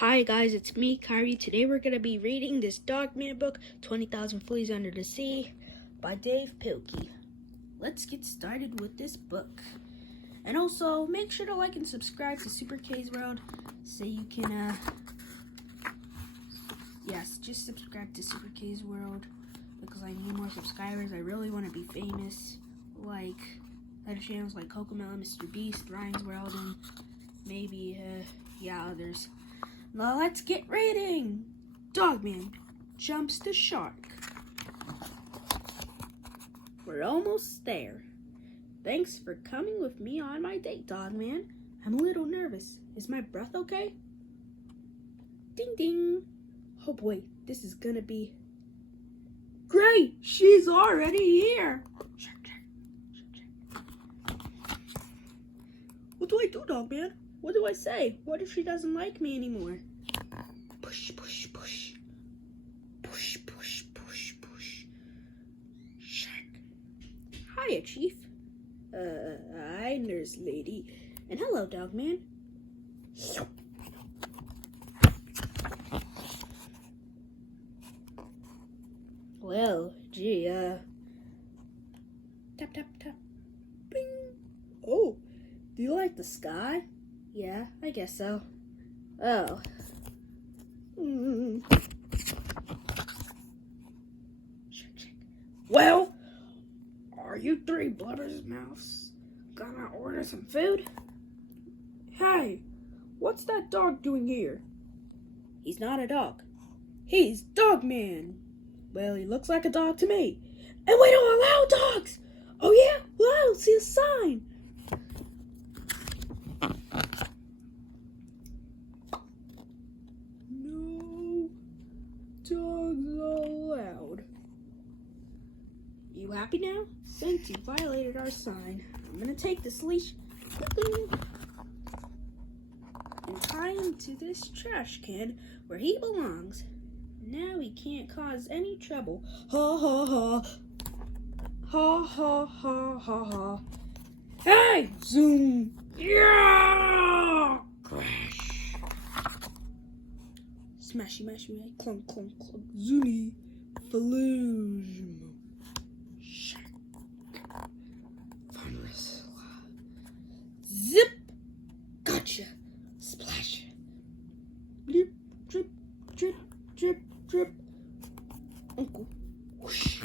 Hi guys, it's me, Kyrie. Today we're going to be reading this Dogman book, 20,000 Fleas Under the Sea, by Dave Pilkey. Let's get started with this book. And also, make sure to like and subscribe to Super K's World so you can, yes, just subscribe to Super K's World because I need more subscribers. I really want to be famous, like other channels like Cocomelon, Mr. Beast, Ryan's World, and maybe, others. Now let's get reading! Dogman jumps the shark. We're almost there. Thanks for coming with me on my date, Dogman. I'm a little nervous. Is my breath okay? Ding ding. Oh boy, this is gonna be great. She's already here. What do I do, Dogman? What do I say? What if she doesn't like me anymore? Push, push, push. Push, push, push, push. Shark. Hiya, Chief. Hi, Nurse Lady. And hello, Dogman. Well, gee, tap, tap, tap. Bing. Oh, do you like the sky? Yeah, I guess so. Oh. Well, are you three blubbermouths gonna order some food? Hey, what's that dog doing here? He's not a dog. He's Dogman. Well, he looks like a dog to me. And we don't allow dogs! Oh yeah? Well, I don't see a sign. Dogs allowed. You happy now? Since you violated our sign, I'm gonna take this leash and tie him to this trash can where he belongs. Now he can't cause any trouble. Ha ha ha. Ha ha ha ha ha. Hey! Zoom! Yeah! Crash! Smashy, mashy, clunk, clunk, clunk, zoomy, faloosh, shark, farmers, zip, gotcha, splash, blip, drip, drip, drip, drip, uncle, whoosh.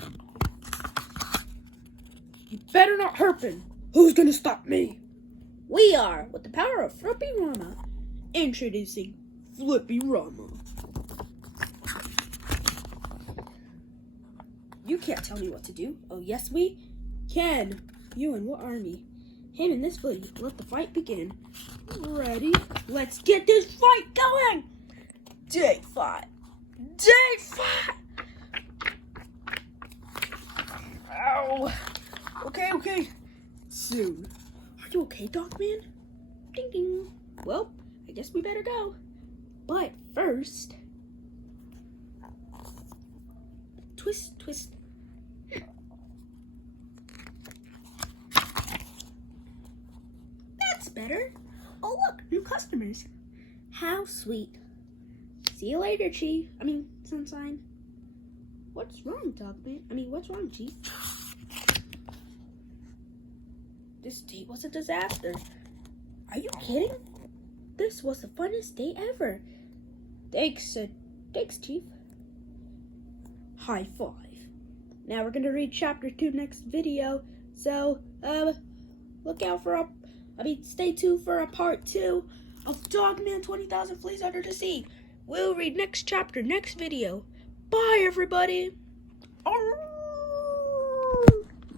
You better not hurt him. Who's gonna stop me? We are, with the power of Flippy Rama. Introducing Flippy Rama. You can't tell me what to do. Oh, yes, we can. You and what army? Him and this flea. Let the fight begin. Ready? Let's get this fight going. Day 5. Day 5. Ow. Okay. Soon. Are you okay, Dogman? Ding ding. Well, I guess we better go. But first, twist, twist. That's better. Oh, look, new customers. How sweet. See you later, Chief. Sunshine. What's wrong, Dogman? What's wrong, Chief? This date was a disaster. Are you kidding? This was the funnest day ever. Thanks, Chief. High five. Now we're gonna read chapter 2 next video. So, stay tuned for a part 2 of Dogman 20,000 Fleas Under the Sea. We'll read next chapter, next video. Bye, everybody.